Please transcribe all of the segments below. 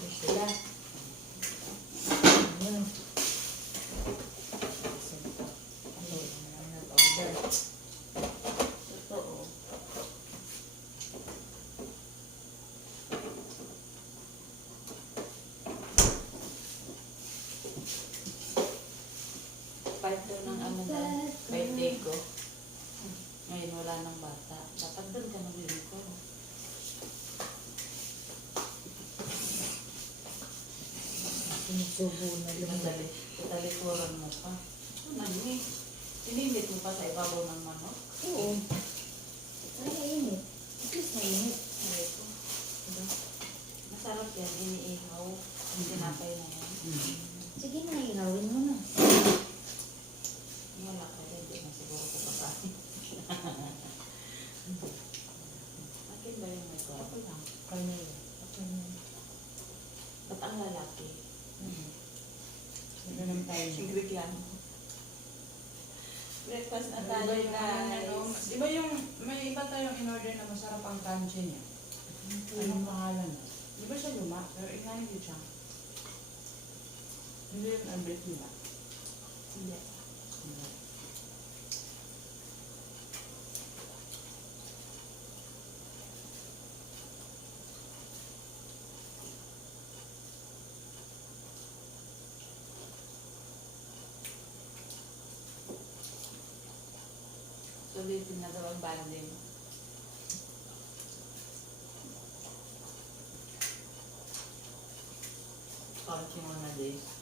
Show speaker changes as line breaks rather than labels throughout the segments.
にして。
Sinusubo na
Yung
lumabas.
dali, talikuran mo pa. Ano eh? Sinimit mo pa sa ibabaw ng manok?
Oo. Ay, mainit. At least mainit.
Sabi ko. Diba? Masarap yan, iniihaw. Ang tinapay na yan.
Sige na, ihawin mo na.
Wala ka rin, di na siguro ko kakain. Akin ba yung may
Ako
ko?
lang.
Kanya yun.
Ako lang.
Ba't ang lalaki?
Tayo.
Si Greekland. Breakfast na
Ano
tayo
yung ano, ano,
guys.
Di ba yung, may iba tayong in-order na masarap ang kanche niya? Anong pangalan na? Di ba siya luma? Pero inahin din siya. Hindi yung albert nila.
Hindi. Sulitin na daw ang banding. Mo na days.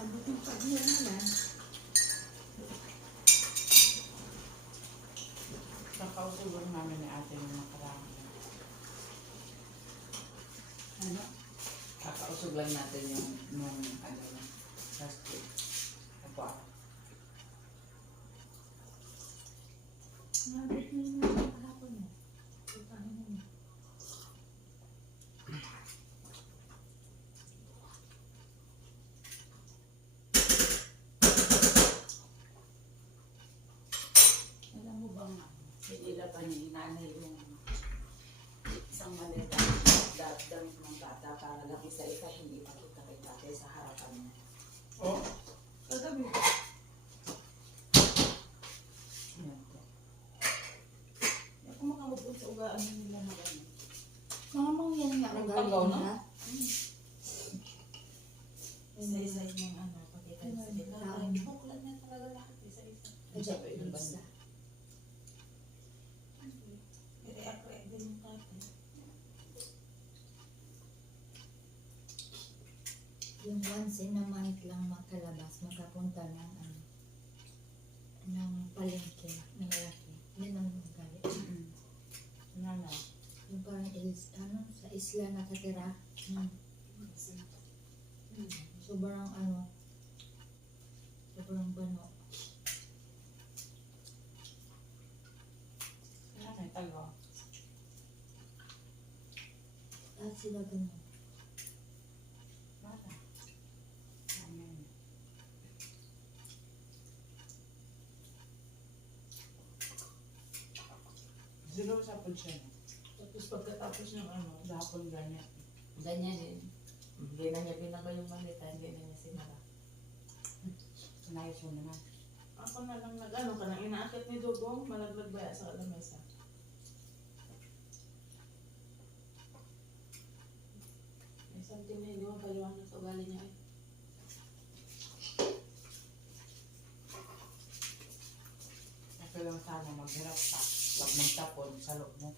Abot yung pag-iyan na lang.
Kakausulong namin ni ate yung nakaraan.
Ano? Kakausog lang natin yung
Nung ano na. Last week. Opo.
Abot na yung mga kahapon mo. Putahin mo na.
Alam mo bang hinila pa ni nanay yung isang maleta da- damit ng bata para lang isa-isa hindi pakita kay tatay sa harapan niya.
Oh.
Kagabi.
Yan
ako makamubog sa ugaan nila na gano'n.
Mga mangyan nga
Ang
ugali
panggaw, no?
nila.
Isa-isa yung ano, pakita sa. Ay, buklan na talaga lahat. Isa-isa.
Kaya yung basta. naman lang makalabas, makapunta ng ano, ng palengke na malaki. Yan ang magalit.
Mm. Mm-hmm. Ano na?
Yung parang is, ano, sa isla nakatira. Mm. Sobrang ano, sobrang bano. Ano na talaga? At sila ganun.
Hapon siya. no?
Tapos pagkatapos ng ano,
Hapon ganyan.
ganyan din. Hindi na niya binaba yung malita, hindi na niya sinara.
Nais mo naman.
Ako na lang nag-ano ka nang inaakit ni Dugong, malaglag ba sa lamesa? May something na hindi mo paliwanag sa ugali niya eh.
Okay lang sana maghirap pa. Huwag magtapon sa loob mo.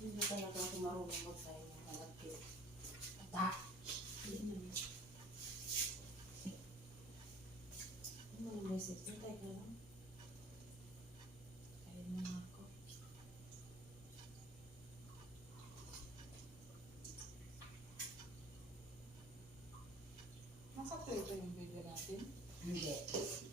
Hindi talaga ako marunong magsayo ng malagkit.
Ta.
Hindi na. Ano yung message? Hintay ka lang. Ayun na nga ako.
Nasa ito yung video natin.
Hindi.